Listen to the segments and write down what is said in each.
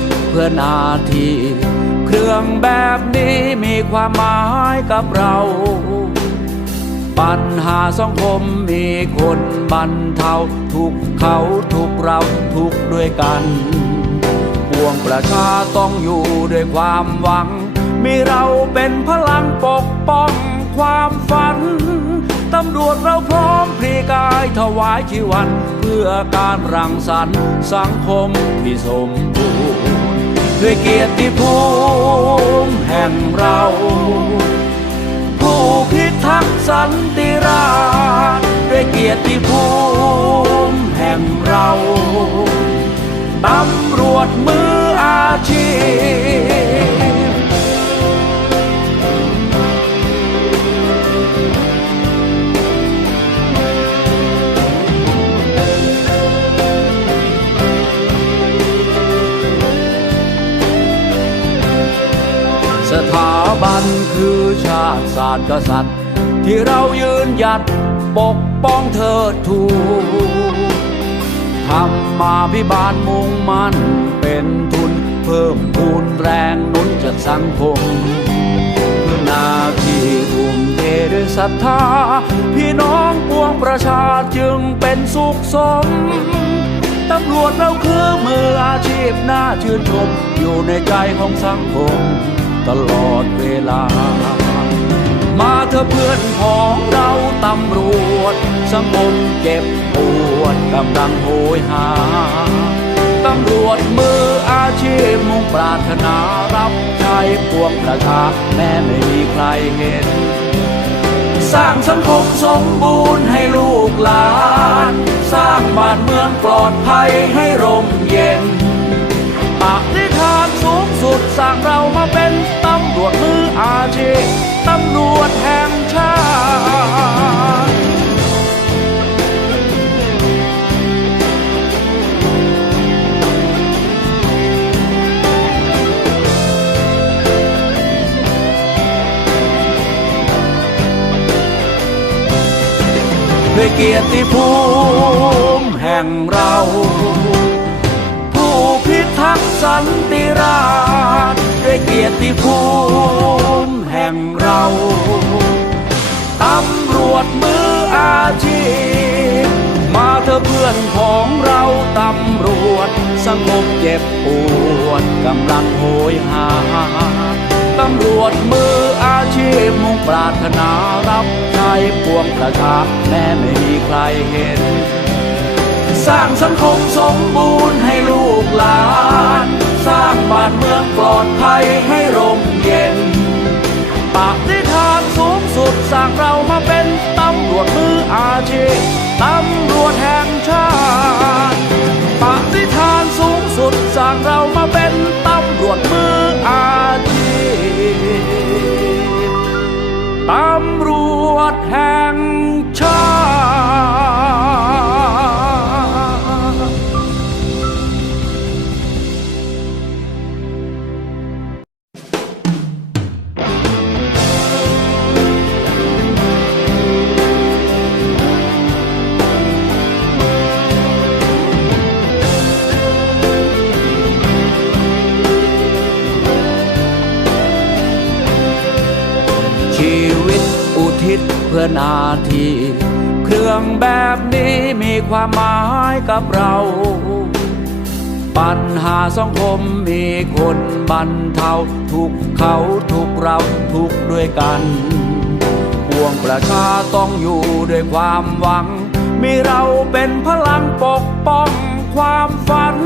ตเพื่อนาที เครื่องแบบนี้มีความหมายกับเรา ปัญหาสังคมมีคนบรรเทาทุกเขาทุกเราทุกด้วยกันปวงประชาต้องอยู่ด้วยความหวัง มีเราเป็นพลังปกป้องความฝันตำรวจเราพร้อมพลีกายถวายชีวัน เพื่อการรังสรรค์สังคมที่สมบูรณ์ ด้วยเกียรติภูมิแห่งเรา ผู้พิทักษ์สันติราษฎร์ด้วยเกียรติภูมิแห่งเราตำรวจมืออาชีพาติกษัตริย์ ที่เรายืนหยัดปกป้องเธอทูทำมาพิบาลมุ่งมั่นเป็นทุนเพิ่มพูนแรงนุนจัดสังคมเพื่อนาที่ทุ่มเทด้วยศรัทธา พี่น้องปวงประชาจึงเป็นสุขสมตำรวจเราคือมืออาชีพน่าชื่นชม อยู่ในใจของสังคม ตลอดเวลา เถอเพื่อนของเราตำรวจสังคมเจ็บปวดกำลังโหยหาตำรวจมืออาชีพมุ่งปรารถนารับใช้ปวงประชาแม้ไม่มีใครเห็น สร้างสังคมสมบูรณ์ให้ลูกหลาน สร้างบ้านเมืองปลอดภัยให้ร่มเย็นปฏิฐานสูงสุดสร้างเรามาเป็นตำรวจมืออาชีพตำรวจ ด้วยเกียรติภูมิแห่งเรา ผู้พิทักษ์สันติราษฎร์ด้วยเกียรติภูมิแห่งเราตำรวจมืออาชีพ มาเถอเพื่อนของเราตำรวจ สงบเจ็บปวดกำลังโหยหา ตำรวจมืออาชีพมุ่งปรารถนารับใช้ปวงประชาแม้ไม่มีใครเห็น สร้างสังคมสมบูรณ์ให้ลูกหลาน สร้างบ้านเมืองปลอดภัยให้ร่มเย็น ชีวิตอุทิศเพื่อนาที เครื่องแบบนี้มีความหมายกับเรา ปัญหาสังคมมีคนบรรเทาทุกเขาทุกเราทุกด้วยกันปวงประชาต้องอยู่ด้วยความหวัง มีเราเป็นพลังปกป้องความฝัน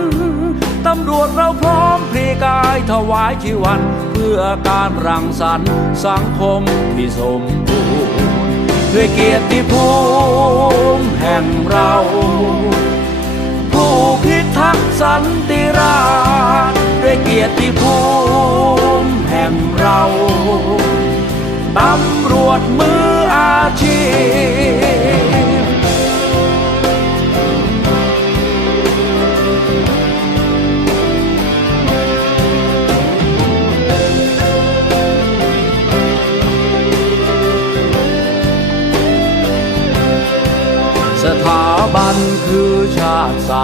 ตำรวจเราพร้อมพลีก วายชีวัน เพื่อการรังสรรค์สังคมที่สมบูรณ์ด้วยเกียรติภูมิแห่งเรา ผู้พิทักษ์สันติราษฎร์ด้วยเกียรติภูมิแห่งเราตำรวจมืออาชีพ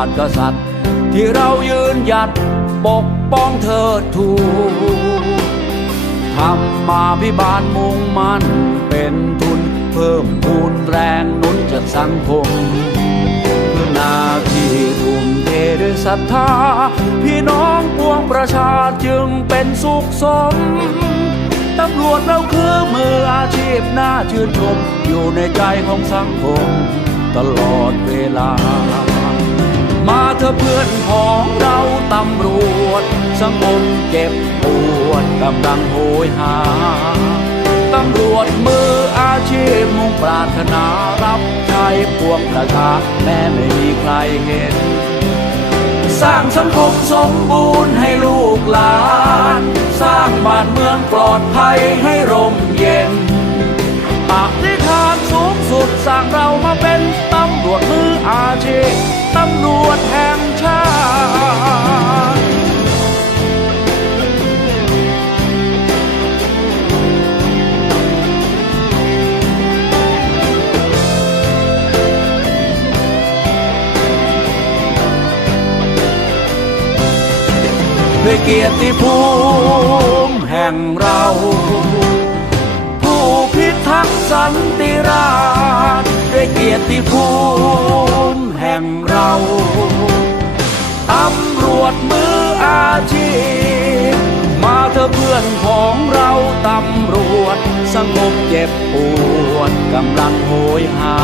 ติศาสตร์กษัตริย์ ที่เรายืนหยัดปกป้องเธอทูทำมาพิบาลมุ่งมั่นเป็นทุนเพิ่มทุนแรงนุนจากสังคมเพื่อนาที่ทุ่มเทด้วยศรัทธา พี่น้องปวงประชาจึงเป็นสุขสมตำรวจเราคือมืออาชีพน่าชื่นชม อยู่ในใจของสังคมตลอดเวลา มาเถอเพื่อนของเราตำรวจสังคมเจ็บปวดกำลังโหยหาตำรวจมืออาชีพมุ่งปรารถนารับใช้ปวงประชาแม้ไม่มีใครเห็น สร้างสังคมสมบูรณ์ให้ลูกหลาน สร้างบ้านเมืองปลอดภัยให้ร่มเย็น ธิษฐานสูงสุดสร้างเรามาเป็นตำรวจมืออาชีพตำรวจแห่งชาติด้วยเกียรติภูมิแห่งเรา กสันติราษฎร์ด้วยเกียรติภูมิแห่งเราตำรวจมืออาชีพ มาเถอเพื่อนของเราตำรวจ สงบเจ็บปวดกำลังโหยหา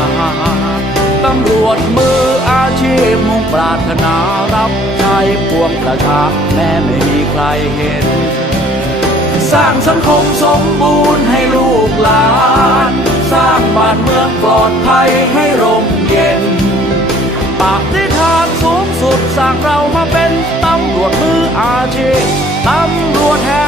ตำรวจมืออาชีพมุ่งปรารถนารับใช้ปวงประชาแม้ไม่มีใครเห็น สร้างสังคมสมบูรณ์ให้ลูกหลาน สร้างบ้านเมืองปลอดภัยให้ร่มเย็นปากที่ฐานสูงสุดสร้างเรามาเป็นตำรวจมืออาชีพตำรวจแห่